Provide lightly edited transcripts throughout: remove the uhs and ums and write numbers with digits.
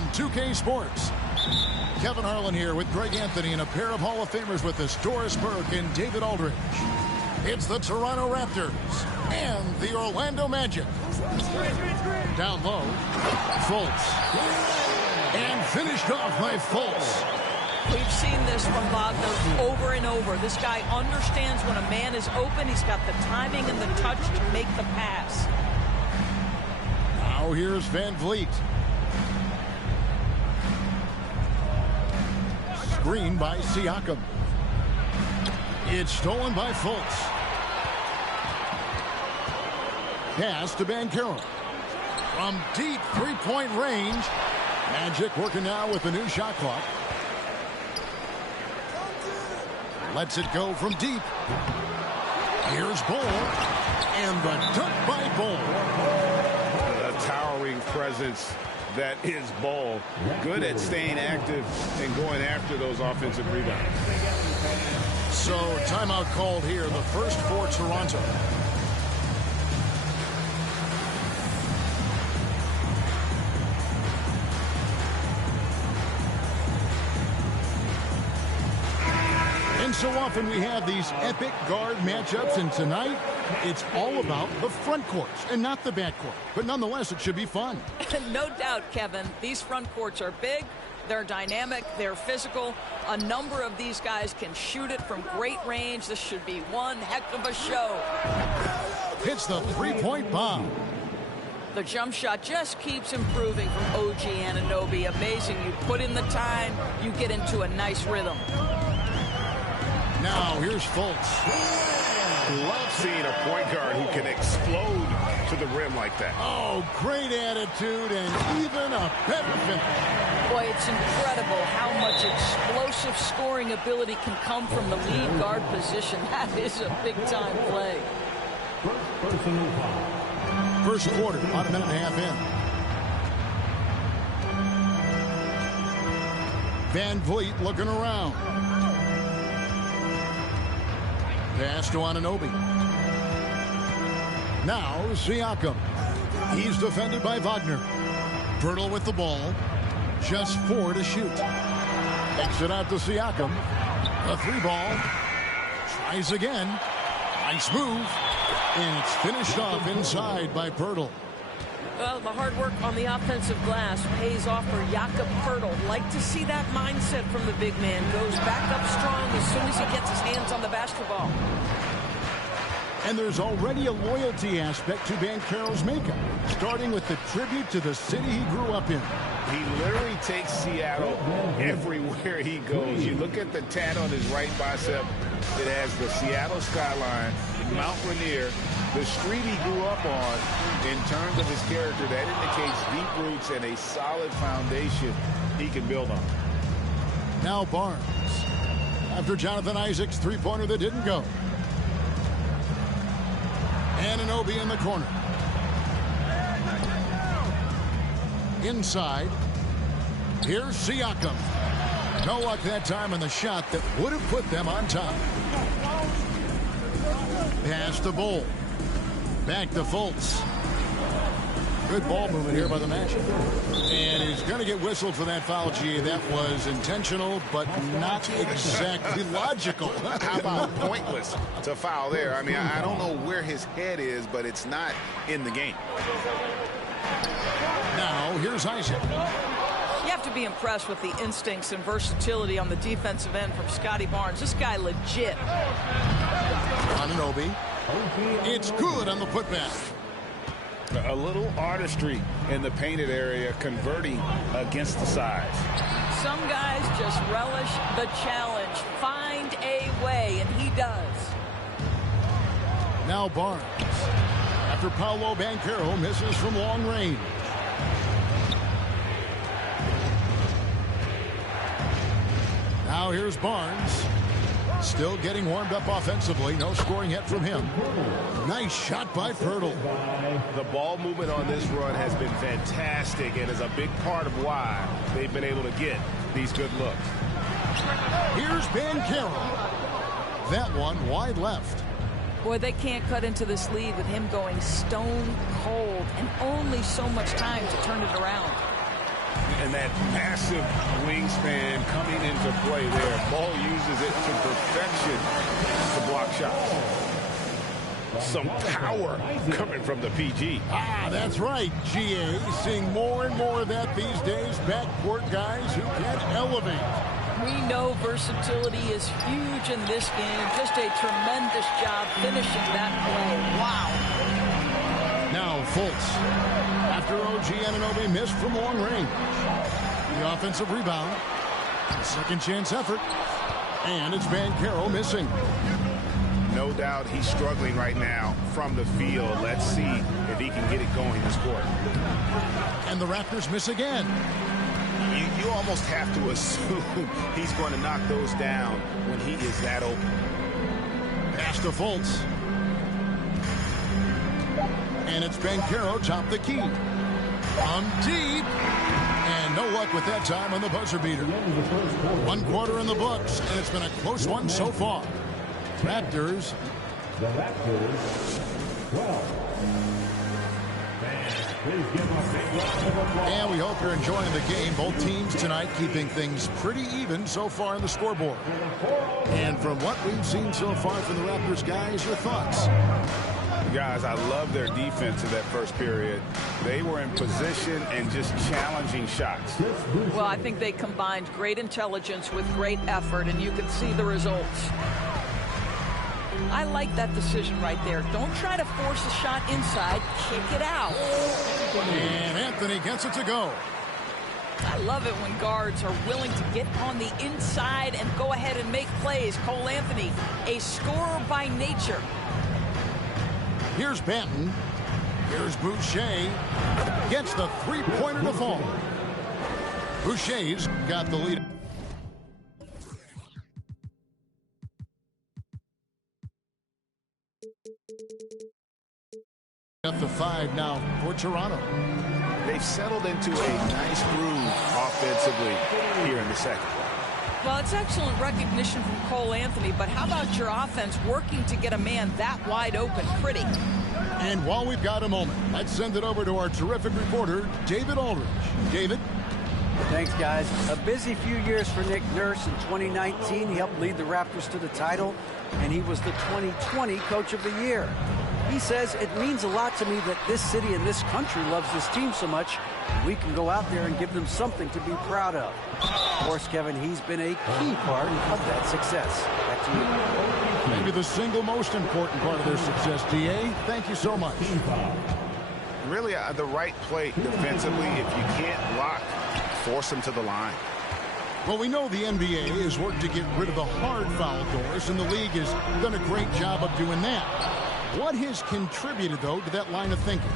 on 2K Sports. Kevin Harlan here with Greg Anthony and a pair of Hall of Famers with us, Doris Burke and David Aldridge. It's the Toronto Raptors and the Orlando Magic. Down low, Fultz. And finished off by Fultz. We've seen this from Wagner over and over. This guy understands when a man is open. He's got the timing and the touch to make the pass. Now here's Van Vliet. Screen by Siakam. It's stolen by Fultz. Pass to Banchero. From deep three-point range. Magic working now with the new shot clock. Lets it go from deep. Here's Ball. And the dunk by Ball. A towering presence that is Ball. Good at staying active and going after those offensive rebounds. So timeout called here, the first for Toronto. And so often we have these epic guard matchups, and tonight it's all about the front courts and not the back court. But nonetheless, it should be fun. No doubt, Kevin. These front courts are big, they're dynamic, they're physical. A number of these guys can shoot it from great range. This should be one heck of a show. Hits the three-point bomb. The jump shot just keeps improving from OG Anunoby. Amazing. You put in the time, you get into a nice rhythm. Now here's Fultz. Love seeing a point guard who can explode to the rim like that. Oh, great attitude and even a better finish. Boy, it's incredible how much explosive scoring ability can come from the lead guard position. That is a big-time play. First quarter, about a minute and a half in. Van Vliet looking around. Pass to Anunoby. Now Siakam. He's defended by Wagner. Pirtle with the ball. Just 4 to shoot. Takes it out to Siakam. A 3-ball. Tries again. Nice move. And it's finished off inside by Pirtle. Well, the hard work on the offensive glass pays off for Jakob Poeltl. Like to see that mindset from the big man. Goes back up strong as soon as he gets his hands on the basketball. And there's already a loyalty aspect to Banchero's makeup, starting with the tribute to the city he grew up in. He literally takes Seattle everywhere he goes. You look at the tat on his right bicep. It has the Seattle skyline, Mount Rainier, the street he grew up on. In terms of his character, that indicates deep roots and a solid foundation he can build on. Now Barnes. After Jonathan Isaac's three-pointer that didn't go. Anunoby in the corner. Inside. Here's Siakam. No luck that time on the shot that would have put them on top. Pass to Bol. Back to Fultz. Good ball movement here by the Magic. And he's going to get whistled for that foul. Gee, that was intentional, but not exactly logical. How about pointless to foul there? I mean, I don't know where his head is, but it's not in the game. Now, here's Isaac. You have to be impressed with the instincts and versatility on the defensive end from Scotty Barnes. This guy legit. Anunoby. It's good on the putback. A little artistry in the painted area, converting against the size. Some guys just relish the challenge. Find a way, and he does. Now Barnes. After Paolo Banchero misses from long range. Now here's Barnes. Still getting warmed up offensively. No scoring yet from him. Nice shot by Pirtle. The ball movement on this run has been fantastic and is a big part of why they've been able to get these good looks. Here's Banchero. That one wide left. Boy, they can't cut into this lead with him going stone cold and only so much time to turn it around. And that massive wingspan coming into play there. Ball uses it to perfection to block shots. Some power coming from the PG. That's right, GA. Seeing more and more of that these days. Backcourt guys who can elevate. We know versatility is huge in this game. Just a tremendous job finishing that play. Wow. Now Fultz. After OG Anunoby missed from long range. The offensive rebound. A second chance effort. And it's Banchero missing. No doubt he's struggling right now from the field. Let's see if he can get it going this quarter. And the Raptors miss again. You almost have to assume he's going to knock those down when he is that open. Pass to Fultz. And it's Banchero top the key. On deep. And no luck with that time on the buzzer beater. 1 quarter in the books, and it's been a close one so far. Raptors. The Raptors 12. Please give them a big round of applause. And we hope you're enjoying the game. Both teams tonight keeping things pretty even so far on the scoreboard. And from what we've seen so far from the Raptors guys, your thoughts? Guys, I love their defense in that first period. They were in position and just challenging shots. Well, I think they combined great intelligence with great effort, and you can see the results. I like that decision right there. Don't try to force a shot inside. Kick it out. And Anthony gets it to go. I love it when guards are willing to get on the inside and go ahead and make plays. Cole Anthony, a scorer by nature. Here's Banton. Here's Boucher. Gets the three-pointer to fall. Boucher's got the lead. Up to 5 now for Toronto. They've settled into a nice groove offensively here in the second. Well, it's excellent recognition from Cole Anthony, but how about your offense working to get a man that wide open? Pretty. And while we've got a moment, let's send it over to our terrific reporter, David Aldridge. David? Thanks, guys. A busy few years for Nick Nurse. In 2019, he helped lead the Raptors to the title, and he was the 2020 Coach of the Year. He says, it means a lot to me that this city and this country loves this team so much, and we can go out there and give them something to be proud of. Of course, Kevin, he's been a key part of that success. Back to you. Maybe the single most important part of their success, DA. Thank you so much. Really, the right play defensively. If you can't block, force them to the line. Well, we know the NBA has worked to get rid of the hard foul doors, and the league has done a great job of doing that. What has contributed, though, to that line of thinking?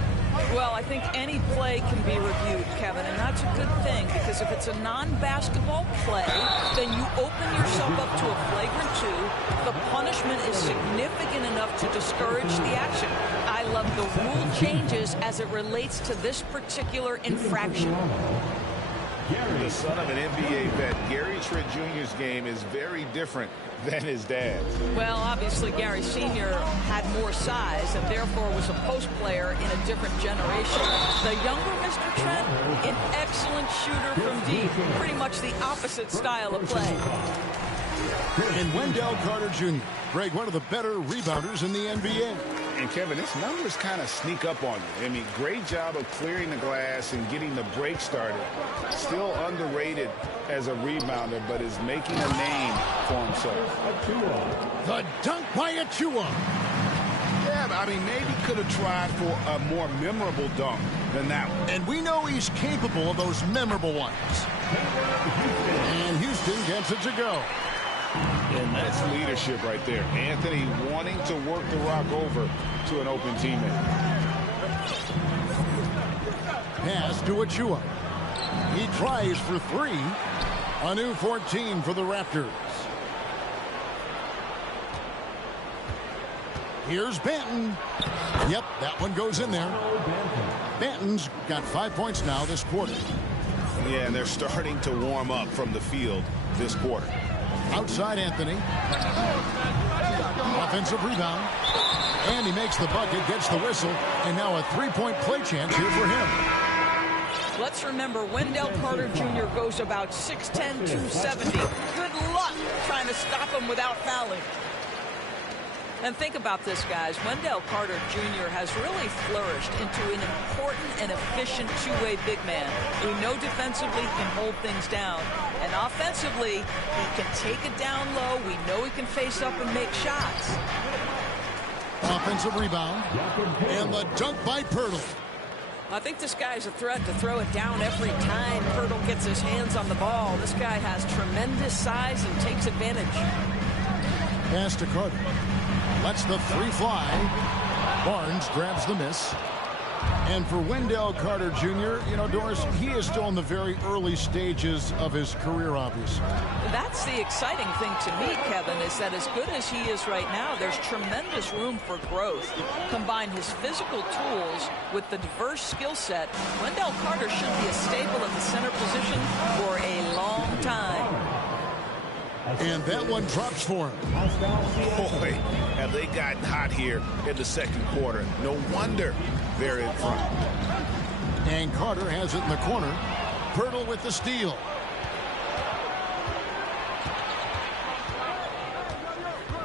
Well, I think any play can be reviewed, Kevin, and that's a good thing, because if it's a non-basketball play, then you open yourself up to a flagrant 2. The punishment is significant enough to discourage the action. I love the rule changes as it relates to this particular infraction. The son of an NBA vet, Gary Trent Jr.'s game is very different than his dad's. Well, obviously, Gary Sr. had more size and therefore was a post player in a different generation. The younger Mr. Trent, an excellent shooter from deep. Pretty much the opposite style of play. And Wendell Carter Jr., Greg, one of the better rebounders in the NBA. And, Kevin, his numbers kind of sneak up on you. I mean, great job of clearing the glass and getting the break started. Still underrated as a rebounder, but is making a name for himself. The dunk by Achua. Yeah, I mean, maybe could have tried for a more memorable dunk than that one. And we know he's capable of those memorable ones. And Houston gets it to go. And that's leadership right there. Anthony wanting to work the rock over to an open teammate. Pass to Achua. He tries for 3. A new 14 for the Raptors. Here's Banton. Yep, that one goes in there. Banton's got 5 points now this quarter. Yeah, and they're starting to warm up from the field this quarter. Outside Anthony. Offensive rebound. And he makes the bucket, gets the whistle, and now a 3-point play chance here for him. Let's remember, Wendell Carter Jr. goes about 6'10", 270. Good luck trying to stop him without fouling. And think about this, guys. Wendell Carter Jr. has really flourished into an important and efficient two-way big man. We know defensively he can hold things down. And offensively, he can take it down low. We know he can face up and make shots. Offensive rebound. And the dunk by Pirtle. I think this guy's a threat to throw it down every time Pirtle gets his hands on the ball. This guy has tremendous size and takes advantage. Pass to Carter. Lets the three fly. Barnes grabs the miss. And for Wendell Carter Jr., you know, Doris, he is still in the very early stages of his career, obviously. That's the exciting thing to me, Kevin, is that as good as he is right now, there's tremendous room for growth. Combine his physical tools with the diverse skill set, Wendell Carter should be a staple at the center position for a long time. And that one drops for him. Boy, have they gotten hot here in the second quarter. No wonder they're in front. And Carter has it in the corner. Pirtle with the steal.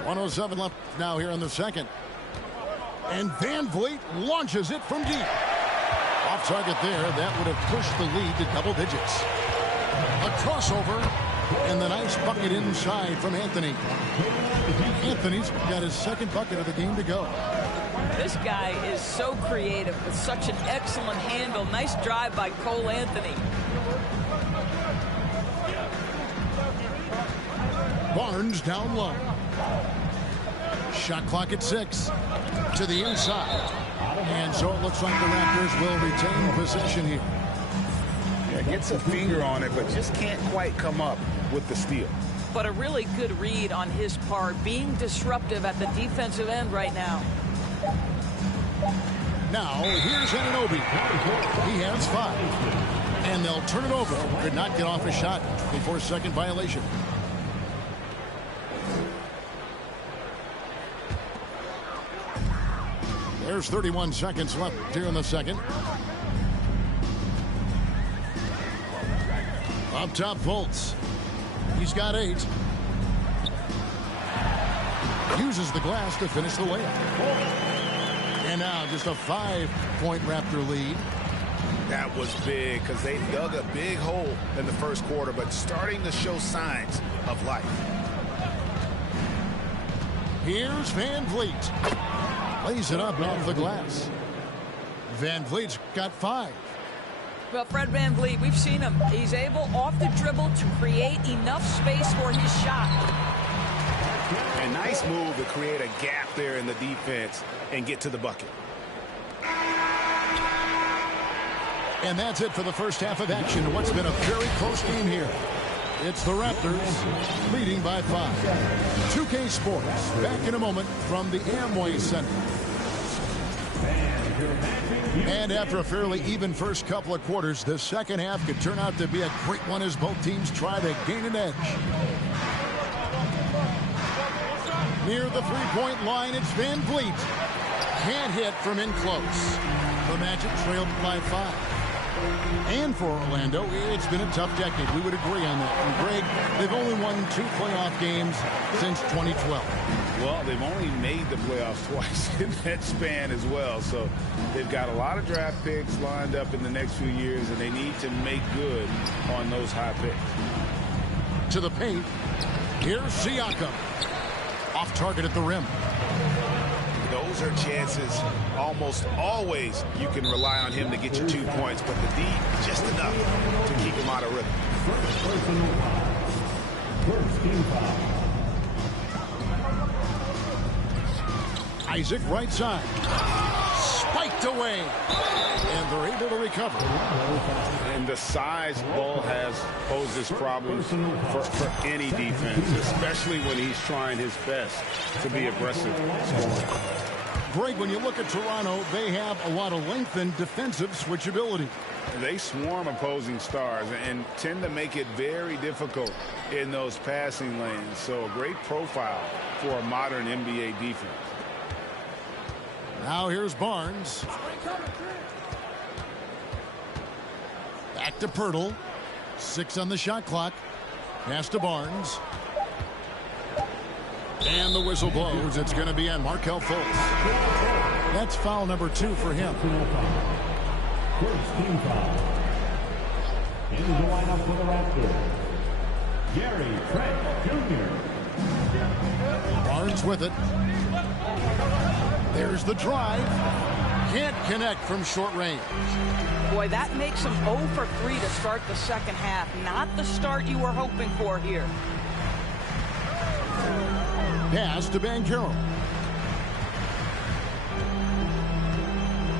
.107 left now here in the second. And Van Vliet launches it from deep. Off target there. That would have pushed the lead to double digits. A crossover. And the nice bucket inside from Anthony. Anthony's got his second bucket of the game to go. This guy is so creative with such an excellent handle. Nice drive by Cole Anthony. Barnes down low. Shot clock at 6. To the inside. And so it looks like the Raptors will retain possession here. Yeah, gets a finger on it, but just can't quite come up with the steal. But a really good read on his part, being disruptive at the defensive end right now. Now, here's Anunoby. He has 5. And they'll turn it over. Could not get off a shot before second violation. There's 31 seconds left here in the second. Up top, Fultz. He's got 8. Uses the glass to finish the layup. And now just a 5-point Raptor lead. That was big because they dug a big hole in the first quarter, but starting to show signs of life. Here's Van Vliet. Lays it up off the glass. Van Vliet's got 5. Well, Fred VanVleet, we've seen him. He's able off the dribble to create enough space for his shot. A nice move to create a gap there in the defense and get to the bucket. And that's it for the first half of action in what's been a very close game here. It's the Raptors leading by 5. 2K Sports back in a moment from the Amway Center. And after a fairly even first couple of quarters, the second half could turn out to be a great one as both teams try to gain an edge. Near the three-point line, it's Van Vliet. Can't hit from in close. The Magic trailed by 5. And for Orlando, it's been a tough decade. We would agree on that. And Greg, they've only won 2 playoff games since 2012. Well, they've only made the playoffs twice in that span as well. So they've got a lot of draft picks lined up in the next few years, and they need to make good on those high picks. To the paint. Here's Siakam. Off target at the rim. Those are chances almost always you can rely on him to get you 2 points, but the D just enough to keep him out of rhythm. First team foul. Isaac right side. Spiked away. And they're able to recover. And the size Ball has poses problems for any defense, especially when he's trying his best to be aggressive. Greg, when you look at Toronto, they have a lot of length and defensive switchability. They swarm opposing stars and tend to make it very difficult in those passing lanes. So a great profile for a modern NBA defense. Now here's Barnes. Back to Pirtle. 6 on the shot clock. Pass to Barnes. And the whistle blows. It's going to be on Markelle Fultz. That's foul number 2 for him. First team foul. In the lineup for the Raptors, Gary Trent Jr. Barnes with it. There's the drive. Can't connect from short range. Boy, that makes him 0 for 3 to start the second half. Not the start you were hoping for here. Pass to Banchero.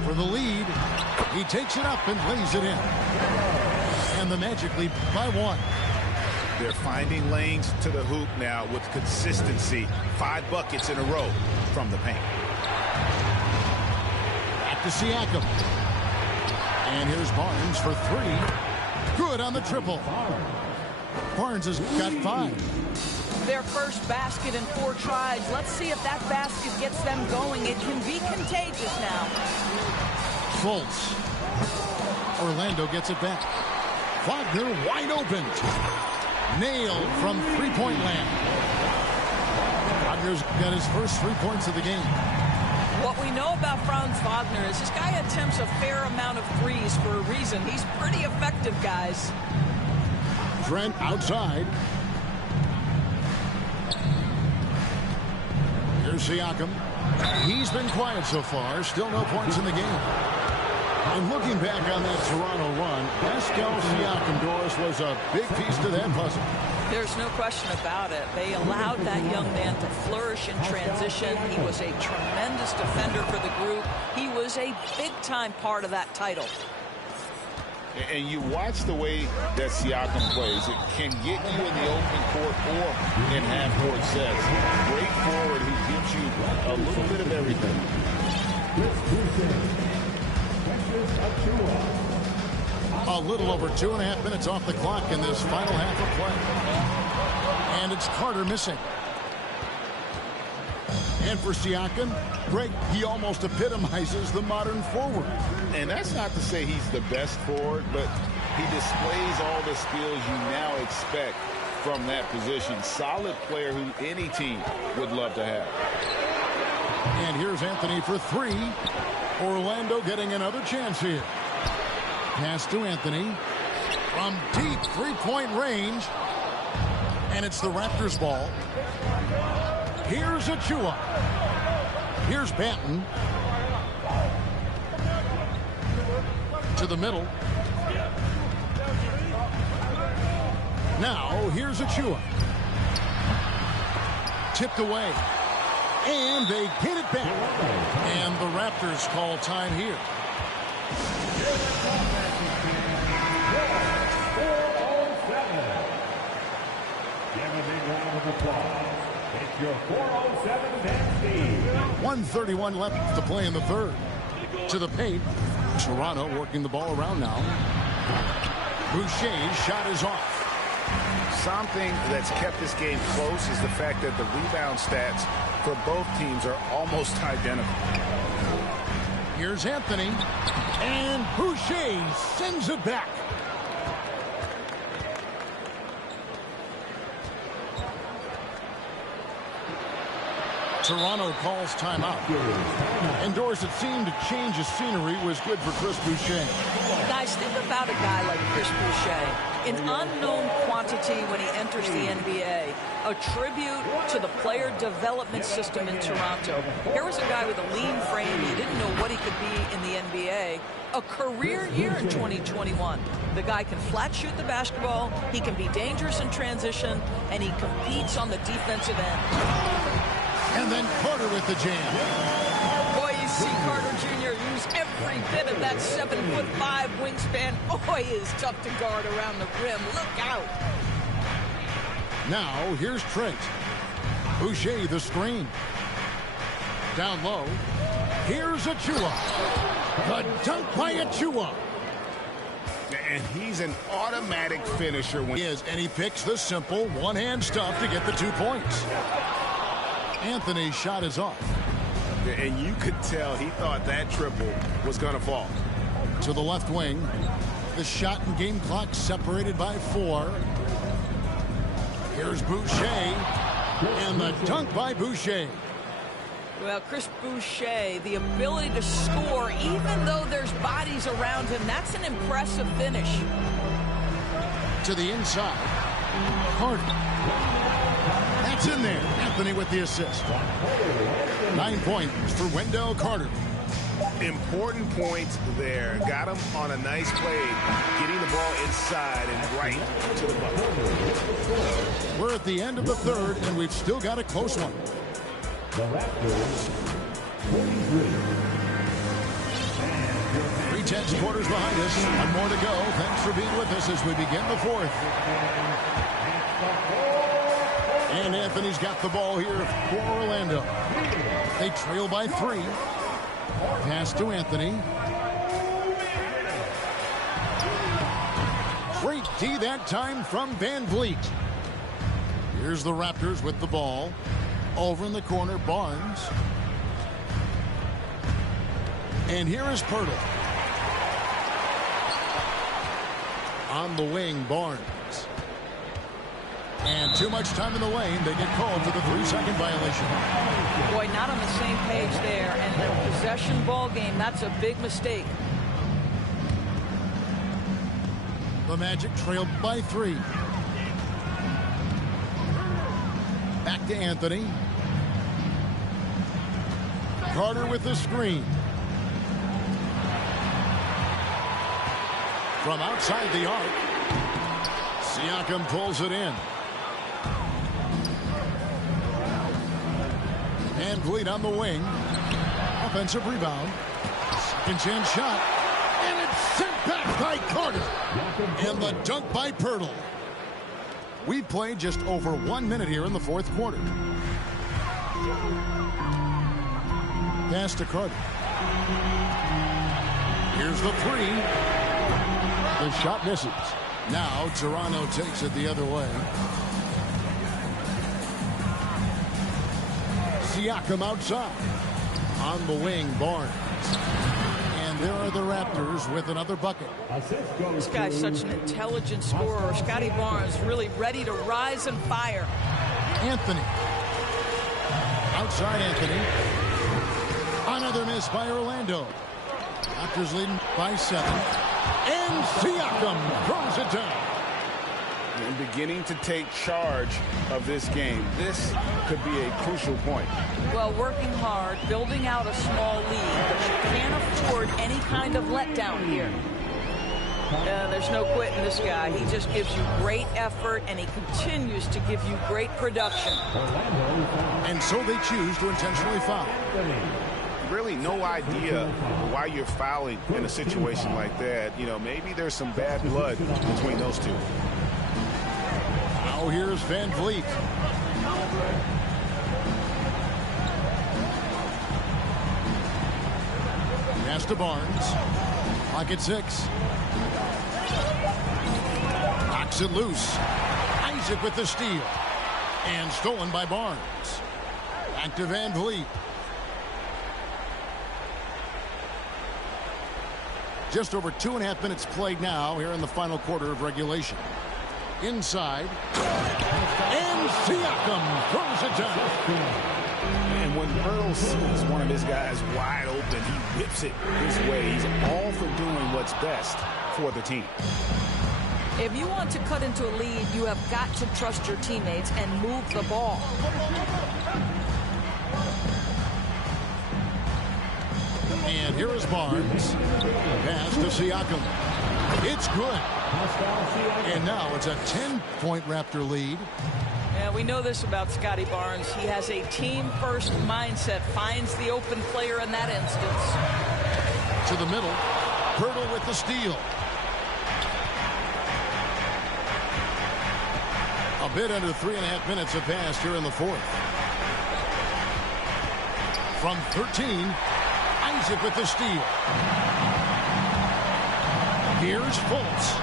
For the lead, he takes it up and lays it in. And the Magic lead by 1. They're finding lanes to the hoop now with consistency. 5 buckets in a row from the paint. Back to Siakam. And here's Barnes for 3. Good on the triple. Barnes has got 5. Their first basket in 4 tries. Let's see if that basket gets them going. It can be contagious now. Fultz. Orlando gets it back. Wagner wide open. Nailed from three-point land. Wagner's got his first 3 points of the game. What we know about Franz Wagner is this guy attempts a fair amount of threes for a reason. He's pretty effective, guys. Trent outside. Here's Siakam. He's been quiet so far. Still no points in the game. And looking back on that Toronto run, Pascal Siakam, Doris, was a big piece to that puzzle. There's no question about it. They allowed that young man to flourish in transition. He was a tremendous defender for the group. He was a big-time part of that title. And you watch the way that Siakam plays. It can get you in the open court or in half-court sets. Great forward who gives you a little bit of everything. A little over 2.5 minutes off the clock in this final half of play. And it's Carter missing. And for Siakam, Greg, he almost epitomizes the modern forward. And that's not to say he's the best forward, but he displays all the skills you now expect from that position. Solid player who any team would love to have. And here's Anthony for 3. Orlando getting another chance here. Pass to Anthony from deep three-point range. And it's the Raptors ball. Here's Achua. Here's Banton. To the middle. Now, here's Achua. Tipped away. And they get it back. And the Raptors call time here. Give a big round of applause. It's your 407 Dynasty. 1:31 left to play in the third. To the paint. Toronto working the ball around now. Boucher's shot is off. Something that's kept this game close is the fact that the rebound stats for both teams are almost identical. Here's Anthony. And Boucher sends it back. Toronto calls timeout. Indoors, it seemed a change of scenery was good for Chris Boucher. Guys, think about a guy like Chris Boucher. An unknown quantity when he enters the NBA. A tribute to the player development system in Toronto. Here was a guy with a lean frame. He didn't know what he could be in the NBA. A career year in 2021. The guy can flat shoot the basketball. He can be dangerous in transition. And he competes on the defensive end. And then Carter with the jam. Boy, you see Carter Jr. use every bit of that 7'5" wingspan. Boy, is tough to guard around the rim. Look out. Now, here's Trent. Boucher the screen. Down low. Here's Achua. The dunk by Achua. And he's an automatic finisher when He is, and he picks the simple one-hand stuff to get the 2 points. Anthony's shot is off. And you could tell he thought that triple was going to fall. To the left wing. The shot and game clock separated by 4. Here's Boucher. And the dunk by Boucher. Well, Chris Boucher, the ability to score even though there's bodies around him, that's an impressive finish. To the inside. Carter. That's in there. Anthony with the assist. 9 points for Wendell Carter. Important points there. Got him on a nice play, getting the ball inside and right to the bucket. We're at the end of the third, and we've still got a close one. The Raptors, 43. 3/10 quarters behind us. One more to go. Thanks for being with us as we begin the fourth. And Anthony's got the ball here for Orlando. They trail by 3. Pass to Anthony. Great D that time from Van Vliet. Here's the Raptors with the ball. Over in the corner, Barnes. And here is Pirtle. On the wing, Barnes. And too much time in the lane. They get called for the 3-second violation. Boy, not on the same page there. And in a possession ball game, that's a big mistake. The Magic trailed by 3. Back to Anthony. Carter with the screen. From outside the arc. Siakam pulls it in. Van Vliet on the wing. Offensive rebound. Second chance shot. And it's sent back by Carter. And the dunk by Pirtle. We've played just over 1 minute here in the fourth quarter. Pass to Carter. Here's the 3. The shot misses. Now Toronto takes it the other way. Siakam outside. On the wing, Barnes. And there are the Raptors with another bucket. This guy's such an intelligent scorer. Scotty Barnes really ready to rise and fire. Anthony. Outside Anthony. Another miss by Orlando. Raptors leading by 7. And Siakam throws it down. And beginning to take charge of this game. This could be a crucial point. Well, working hard, building out a small lead, but you can't afford any kind of letdown here. There's no quitting this guy. He just gives you great effort, and he continues to give you great production. And so they choose to intentionally foul. Really no idea why you're fouling in a situation like that. You know, maybe there's some bad blood between those two. Now here's Van Vliet. Pass to Barnes. Pocket 6. Knocks it loose. Isaac with the steal. And stolen by Barnes. Back to Van Vliet. Just over 2.5 minutes played now here in the final quarter of regulation. Inside. And Siakam throws it down. And when Pirtle sees one of his guys wide open, he whips it his way. He's all for doing what's best for the team. If you want to cut into a lead, you have got to trust your teammates and move the ball. And here is Barnes. Pass to Siakam. It's good. And now it's a 10-point Raptor lead. Yeah, we know this about Scotty Barnes. He has a team-first mindset, finds the open player in that instance. To the middle. Pirtle with the steal. A bit under 3.5 minutes have passed here in the fourth. From 13, Isaac with the steal. Here's Fultz.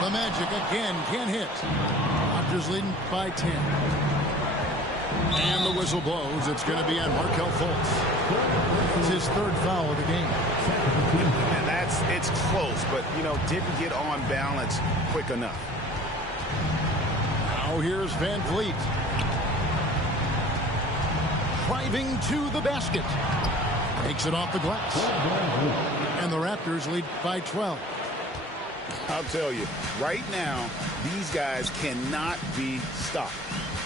The Magic again can't hit. Raptors leading by 10. And the whistle blows. It's going to be on Markelle Fultz. It's his third foul of the game. And it's close, but, didn't get on balance quick enough. Now here's Van Vliet. Driving to the basket. Takes it off the glass. And the Raptors lead by 12. I'll tell you, right now, these guys cannot be stopped.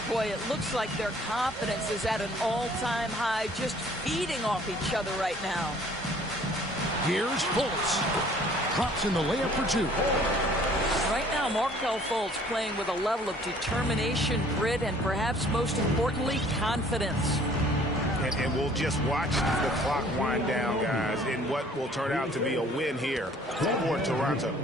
Boy, it looks like their confidence is at an all-time high, just feeding off each other right now. Here's Fultz. Drops in the layup for two. Right now, Markelle Fultz playing with a level of determination, grit, and perhaps most importantly, confidence. And we'll just watch the clock wind down, guys, in what will turn out to be a win here for Toronto.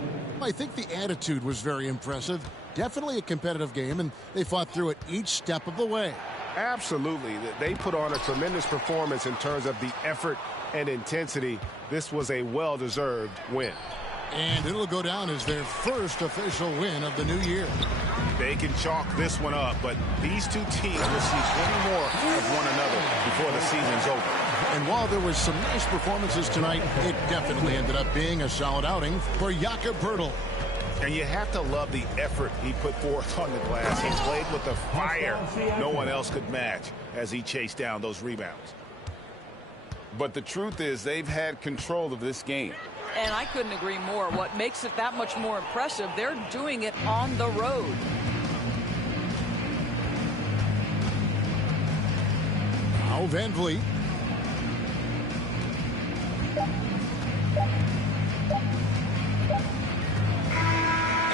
I think the attitude was very impressive. Definitely a competitive game, and they fought through it each step of the way. Absolutely. They put on a tremendous performance in terms of the effort and intensity. This was a well-deserved win. And it'll go down as their first official win of the new year. They can chalk this one up, but these two teams will see plenty more of one another before the season's over. And while there was some nice performances tonight, it definitely ended up being a solid outing for Jakob Poeltl. And you have to love the effort he put forth on the glass. He played with the fire no one else could match as he chased down those rebounds. But the truth is they've had control of this game. And I couldn't agree more. What makes it that much more impressive, they're doing it on the road. Now Van Vliet.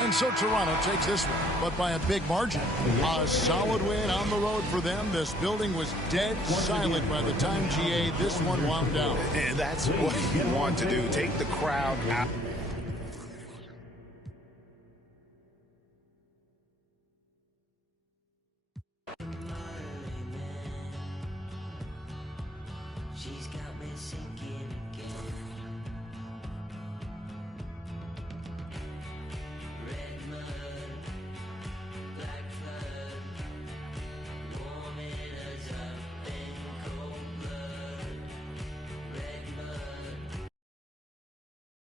And so Toronto takes this one, but by a big margin. A solid win on the road for them. This building was dead silent by the time, GA, this one wound down. And that's what you want to do. Take the crowd out.